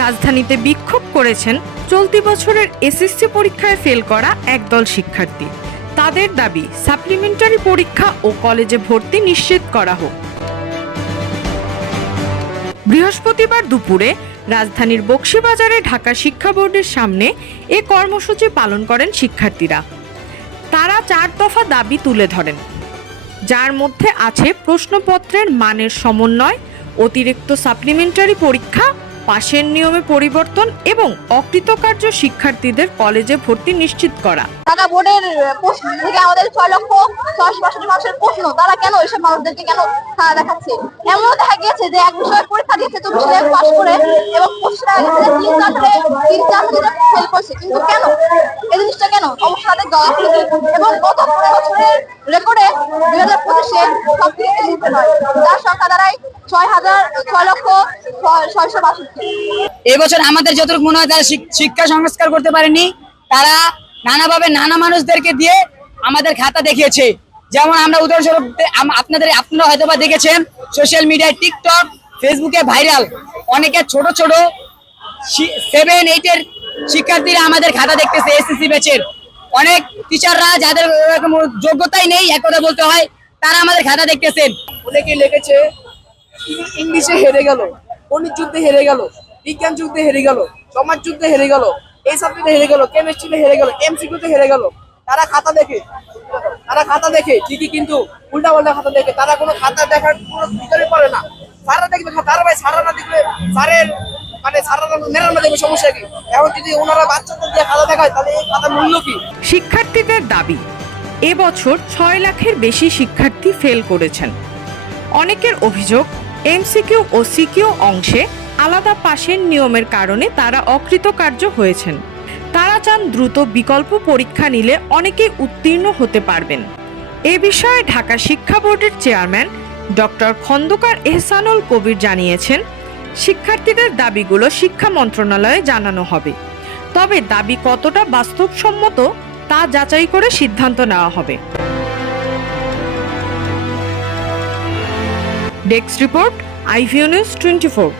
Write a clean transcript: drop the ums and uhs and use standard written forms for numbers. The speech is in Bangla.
রাজধানীতে বিক্ষোভ করেছেন চলতি বছরের এসএসসি পরীক্ষায় ফেল করা একদল শিক্ষার্থী। তাদের দাবি সাপ্লিমেন্টারি পরীক্ষা ও কলেজে ভর্তি নিশ্চিত করা হোক। বৃহস্পতিবার দুপুরে রাজধানীর বকশীবাজারে ঢাকা শিক্ষা বোর্ডের সামনে এ কর্মসূচি পালন করেন শিক্ষার্থীরা। তারা 4 দফা দাবি তুলে ধরেন, যার মধ্যে আছে প্রশ্নপত্রের মানের সমন্বয়, অতিরিক্ত সাপ্লিমেন্টারি পরীক্ষা, পাশের নিয়মে পরিবর্তন এবং অকৃতকার্য শিক্ষার্থীদের কলেজে ভর্তি নিশ্চিত করা। ঢাকা বোর্ডের প্রশ্ন থেকে আমাদের 6,86,000 মানুষের প্রশ্ন, তারা কেন এসব মানুষদেরকে কেন খাওয়া দেখাচ্ছে? এমনও দেখা গিয়েছে যে এক বিষয়ের পরীক্ষা দিয়েছে 24 লেভেল পাস করে এবং 25 টাকা গেছে 3-4 ফেল করছে, কিন্তু কেন এই জিনিসটা কেন অবশ্যই তাদের দেওয়া উচিত। এবং গত 15 বছরের রেকর্ডে 2025-এ সবথেকে বেশি ফেল হয়, যার সংখ্যা দাঁড়ায় 6,662। এবছর আমাদের যতটুকু মনে হয় তারা শিক্ষা সংস্কার করতে পারেনি। তারা নানাভাবে নানা মানুষদেরকে দিয়ে আমাদের খাতা দেখিয়েছে। যেমন আমরা উদাহরণস্বরূপ আপনারা হয়তো বা দেখেছেন সোশ্যাল মিডিয়ায়, টিকটক, ফেসবুকে ভাইরাল অনেকে ছোট ছোট 7-8 শিক্ষার্থীরা আমাদের খাতা দেখতেছে। এসএসসি ব্যাচের অনেক টিচাররা যাদের যোগ্যতাই নেই, এক কথা বলতে হয়, তারা আমাদের খাতা দেখতেছেন। অনেকে লিখেছে ইংলিশে হেরে গেল, গণিত যুদ্ধে হেরে গেল, বিজ্ঞান যুদ্ধে হেরে গেল, সমাজ যুদ্ধে হেরে গেল, এই সাবজেক্টে হেরে গেল, কেমিস্ট্রিতে হেরে গেল, এমসিকিউতে হেরে গেল। তারা খাতা দেখে ঠিকই, কিন্তু উল্টা পাল্টা খাতা দেখে। তারা কোনো খাতা দেখার কোনো ভিতরে পড়ে না। সারা দেখবে, তারা ভাই সারা না দেখলে স্যারের সারা মেরার না দেখবে, সমস্যা কি? এখন যদি ওনারা বাচ্চাদের দিয়ে খাতা দেখায় তাহলে এই খাতার মূল্য কি? শিক্ষার্থীদের দাবি, এবছর 6 লাখের বেশি শিক্ষার্থী ফেল করেছেন। অনেকের অভিযোগ, এমসিকিউ ও সিকিউ অংশে আলাদা পাশের নিয়মের কারণে তারা অকৃতকার্য হয়েছেন। তারা চান দ্রুত বিকল্প পরীক্ষা নিলে অনেকেই উত্তীর্ণ হতে পারবেন। এ বিষয়ে ঢাকা শিক্ষা বোর্ডের চেয়ারম্যান ডক্টর খন্দকার এহসানুল কবির জানিয়েছেন, শিক্ষার্থীদের দাবিগুলো শিক্ষা মন্ত্রণালয়ে জানানো হবে, তবে দাবি কতটা বাস্তবসম্মত তা যাচাই করে সিদ্ধান্ত নেওয়া হবে। Desk report, IVN News 24।